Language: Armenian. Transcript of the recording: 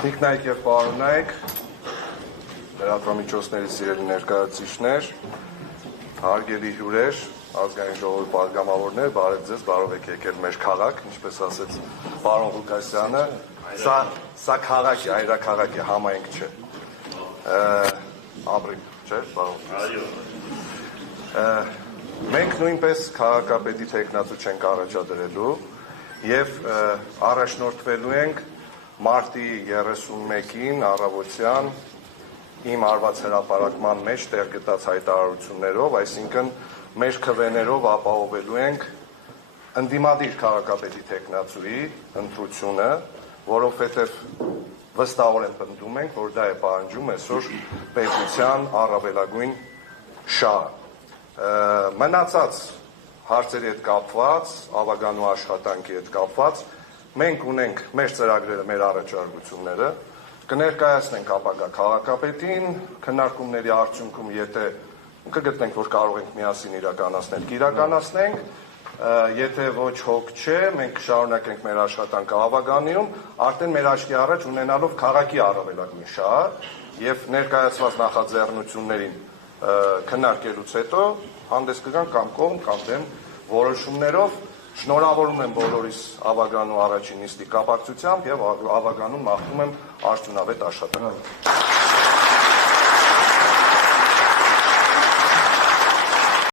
Տիկնայք և պարոնայք, լրատվամիջոցների սիրելի ներկայացուցիչներ, հարգելի հյուրեր, ազգային ժողովի պատգամավորներ, բարև ձեզ, բարով եք եկել մեր քաղաք, ինչպես ասեց պարոն Ղուկասյանը, սա քաղաք է, այրաքաղաք է, համայնք չէ։ Ապրիլ, չէ, պարոն։ Մենք նույնպես քաղաքապետի թեկնածու չենք առաջադրելու և առաջնորդվելու ենք մարտի 31-ին առավոտյան իմ արված հրապարակման մեջ տեղ գտած հայտարարություններով, այսինքն մեր քվեներով ապահովելու ենք ընդդիմադիր քաղաքապետի թեկնածուի ընտրությունը, որովհետև վստահորեն պնդում ենք, որ դա է պահանջում այսօր պետության առավելագույն շահը։ Մնացած հարցերի հետ կապված, ավագանու աշխատանքի հետ կապված, մենք ունենք մեր ծրագրերը, մեր առաջարկությունները, կներկայացնենք ապագա քաղաքապետին, քննարկումների արդյունքում, եթե կգտնենք, որ կարող ենք միասին իրականացնել, կիրականացնենք, եթե ոչ հոգ չէ, մենք կշարունակենք մեր աշխատանքը ավագանիում, արդեն մեր աչքի առաջ ունենալով քաղաքի առավելագույն շահը և ներկայացված նախաձեռնություններին քննարկելուց հետո հանդես կգանք կամ կողմ, կամ դեմ որոշումներով։ Շնորհավորում եմ բոլորիս ավագանու առաջին նիստի կապակցությամբ և ավագանուն մաղթում եմ արդյունավետ աշխատանք։